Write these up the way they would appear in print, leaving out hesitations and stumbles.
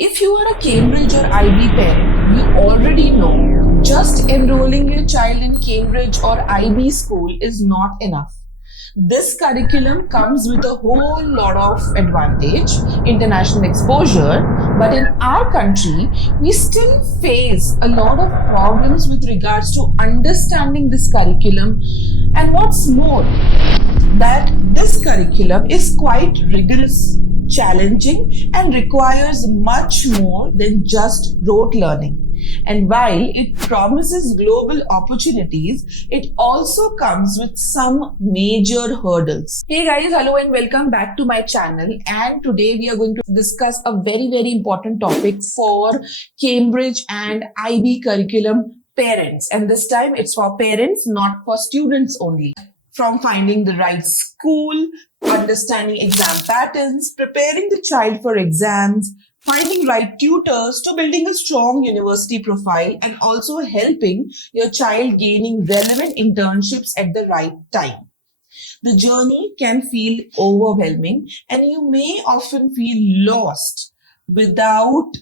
If you are a Cambridge or IB parent, you already know just enrolling your child in Cambridge or IB school is not enough. This curriculum comes with a whole lot of advantage, international exposure, but in our country, we still face a lot of problems with regards to understanding this curriculum. And what's more, that this curriculum is quite rigorous, challenging, and requires much more than just rote learning. And while it promises global opportunities, it also comes with some major hurdles. Hey guys, hello and welcome back to my channel. And today we are going to discuss a very important topic for Cambridge and IB curriculum parents. And this time it's for parents, not for students only. From finding the right school, understanding exam patterns, preparing the child for exams, finding right tutors, to building a strong university profile, and also helping your child gaining relevant internships at the right time. The journey can feel overwhelming and you may often feel lost without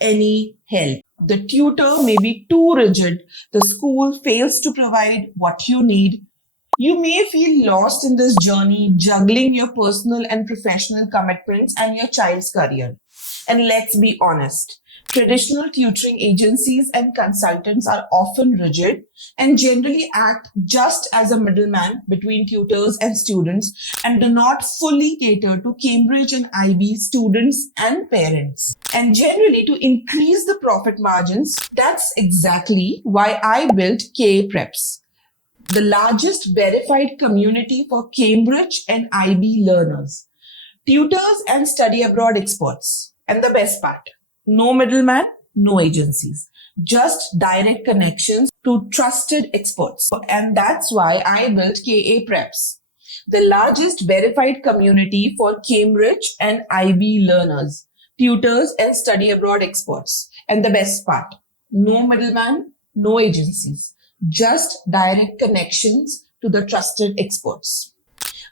any help. The tutor may be too rigid. The school fails to provide what you need. You may feel lost in this journey, juggling your personal and professional commitments and your child's career. And let's be honest, traditional tutoring agencies and consultants are often rigid and generally act just as a middleman between tutors and students and do not fully cater to Cambridge and IB students and parents. And generally, to increase the profit margins, that's exactly why I built KA Preps, the largest verified community for Cambridge and IB learners, tutors and study abroad experts. And the best part, no middleman, no agencies, just direct connections to trusted experts. And that's why I built KA Preps, the largest verified community for Cambridge and IB learners, tutors and study abroad experts. And the best part, no middleman, no agencies, just direct connections to the trusted experts.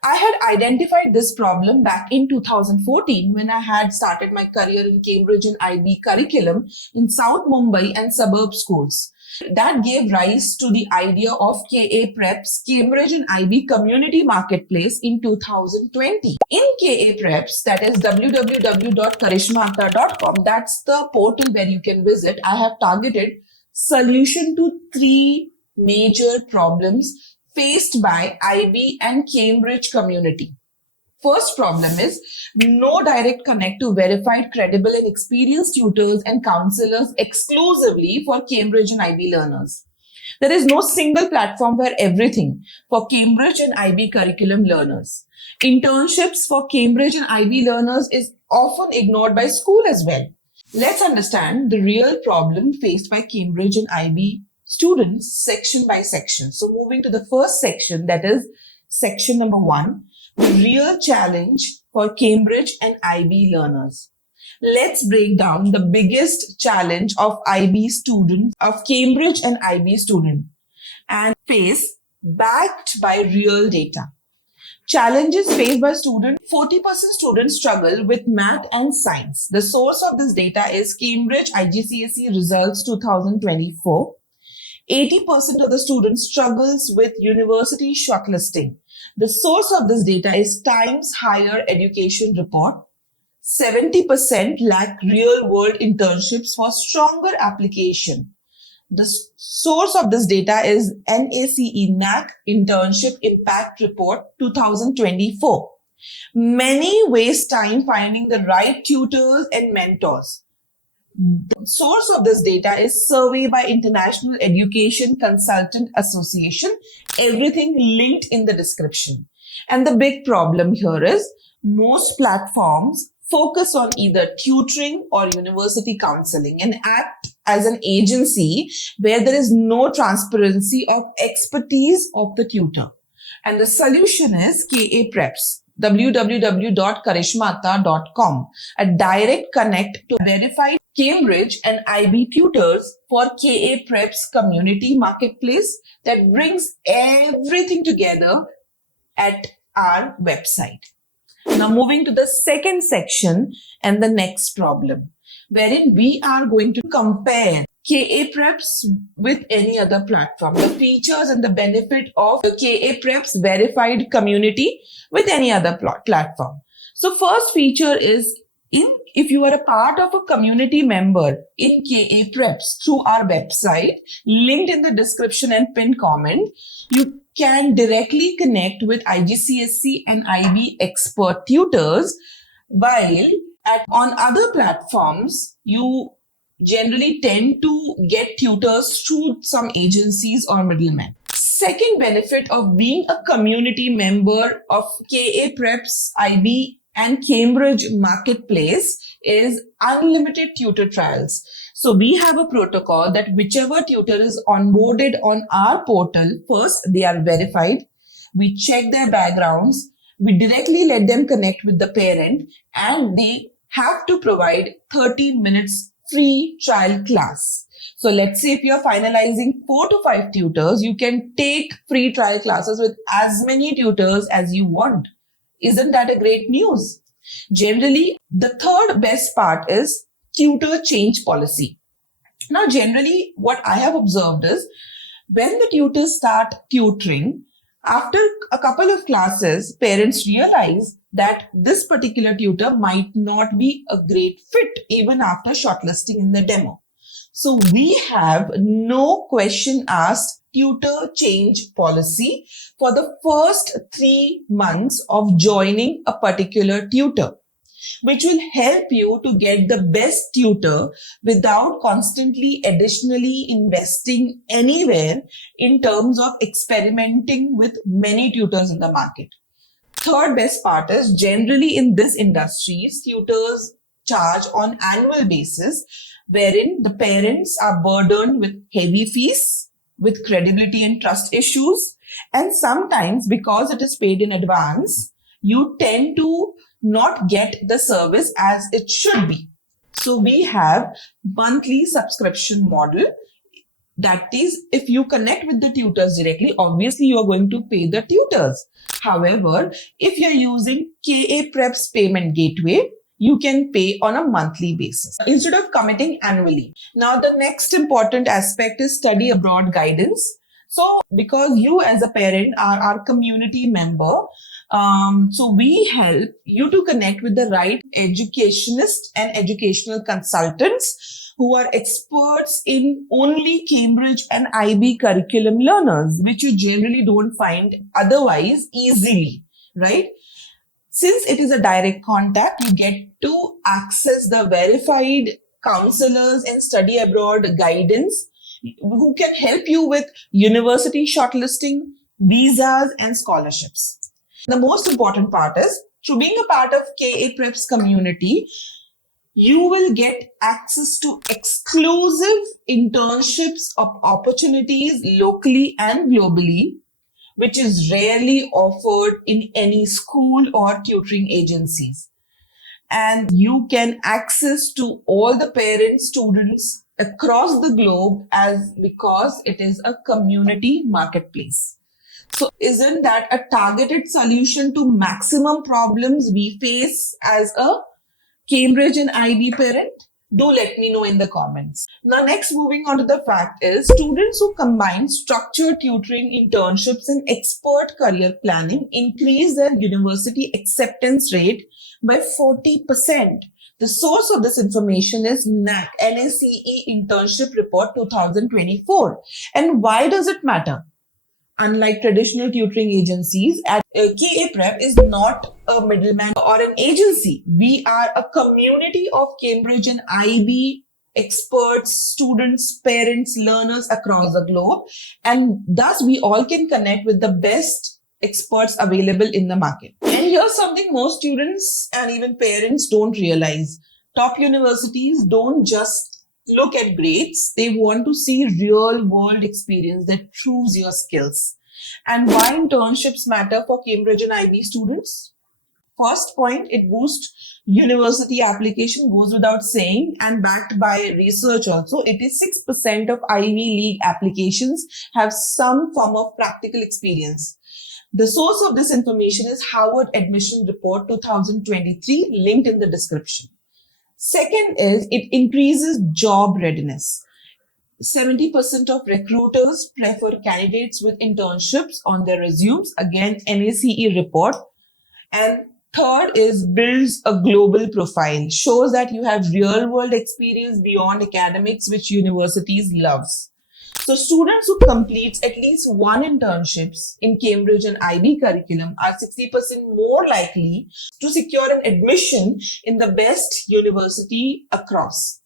I had identified this problem back in 2014 when I had started my career in Cambridge and IB curriculum in South Mumbai and suburb schools. That gave rise to the idea of KA Preps, Cambridge and IB Community Marketplace in 2020. In KA Preps, that is www.karishmaakhtar.com, that's the portal where you can visit. I have targeted solution to three major problems faced by IB and Cambridge community. First problem is no direct connect to verified, credible and experienced tutors and counselors exclusively for Cambridge and IB learners. There is no single platform for everything for Cambridge and IB curriculum learners. Internships for Cambridge and IB learners is often ignored by school as well. Let's understand the real problem faced by Cambridge and IB students section by section. So moving to the first section, that is section number 1, the real challenge for Cambridge and IB learners. Let's break down the biggest challenge of IB students, of Cambridge and IB student, and face backed by real data. Challenges faced by students. 40% students struggle with math and science. The source of this data is Cambridge IGCSE results 2024. 80% of the students struggles with university shortlisting. The source of this data is Times Higher Education Report. 70% lack real-world internships for stronger application. The source of this data is NACE Internship Impact Report 2024. Many waste time finding the right tutors and mentors. The source of this data is survey by International Education Consultant Association. Everything linked in the description. And the big problem here is most platforms focus on either tutoring or university counseling and act as an agency where there is no transparency of expertise of the tutor. And the solution is KA Preps, www.karishmaakhtar.com, a direct connect to verified Cambridge and IB tutors for KA Preps community marketplace that brings everything together at our website. Now moving to the second section and the next problem. wherein we are going to compare KA Preps with any other platform, the features and the benefit of the KA Preps verified community with any other platform. So first feature is if you are a part of a community member in KA Preps through our website, linked in the description and pinned comment, you can directly connect with IGCSE and IB expert tutors, while on other platforms, you generally tend to get tutors through some agencies or middlemen. Second benefit of being a community member of KA Preps, IB, and Cambridge Marketplace is unlimited tutor trials. So we have a protocol that whichever tutor is onboarded on our portal, first they are verified, we check their backgrounds, we directly let them connect with the parent, and they have to provide 30 minutes free trial class. So let's say if you're finalizing 4 to 5 tutors, you can take free trial classes with as many tutors as you want. Isn't that a great news? Generally, the third best part is tutor change policy. Now, generally, what I have observed is when the tutors start tutoring, after a couple of classes, parents realize that this particular tutor might not be a great fit even after shortlisting in the demo. So we have no question asked tutor change policy for the first 3 months of joining a particular tutor, which will help you to get the best tutor without constantly additionally investing anywhere in terms of experimenting with many tutors in the market. Third best part is generally in this industry, tutors charge on annual basis, wherein the parents are burdened with heavy fees, with credibility and trust issues, and sometimes because it is paid in advance, you tend to not get the service as it should be. So we have monthly subscription model. That is, if you connect with the tutors directly, obviously you are going to pay the tutors. However, if you're using KA Preps payment gateway, you can pay on a monthly basis instead of committing annually. Now, the next important aspect is study abroad guidance. So because you as a parent are our community member, so we help you to connect with the right educationists and educational consultants who are experts in only Cambridge and IB curriculum learners, which you generally don't find otherwise easily, right? Since it is a direct contact, you get to access the verified counselors and study abroad guidance who can help you with university shortlisting, visas, and scholarships. The most important part is, through being a part of KA Preps community, you will get access to exclusive internships of opportunities locally and globally, which is rarely offered in any school or tutoring agencies. And you can access to all the parents, students across the globe because it is a community marketplace. So isn't that a targeted solution to maximum problems we face as a Cambridge and IB parent? Do let me know in the comments. Now, next, moving on to the fact is, students who combine structured tutoring, internships, and expert career planning increase their university acceptance rate by 40%. The source of this information is NAC, NACE Internship Report 2024. And why does it matter? Unlike traditional tutoring agencies, KA Prep is not a middleman or an agency. We are a community of Cambridge and IB experts, students, parents, learners across the globe. And thus we all can connect with the best experts available in the market. And here's something most students and even parents don't realize. Top universities don't just look at grades, they want to see real world experience that proves your skills. And why internships matter for Cambridge and IB students? First point, it boosts university application, goes without saying, and backed by research also. 86% of Ivy League applications have some form of practical experience. The source of this information is Harvard Admission Report 2023, linked in the description. Second is it increases job readiness. 70% of recruiters prefer candidates with internships on their resumes. Again, NACE report. And third is builds a global profile, shows that you have real world experience beyond academics, which universities loves. So students who complete at least one internships in Cambridge and IB curriculum are 60% more likely to secure an admission in the best university across.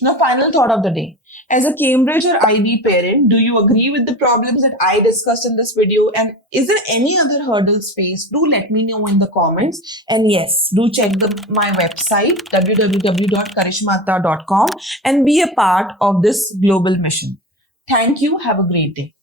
Now, final thought of the day. As a Cambridge or IB parent, do you agree with the problems that I discussed in this video? And is there any other hurdles faced? Do let me know in the comments. And yes, do check my website, www.karishmaatta.com, and be a part of this global mission. Thank you. Have a great day.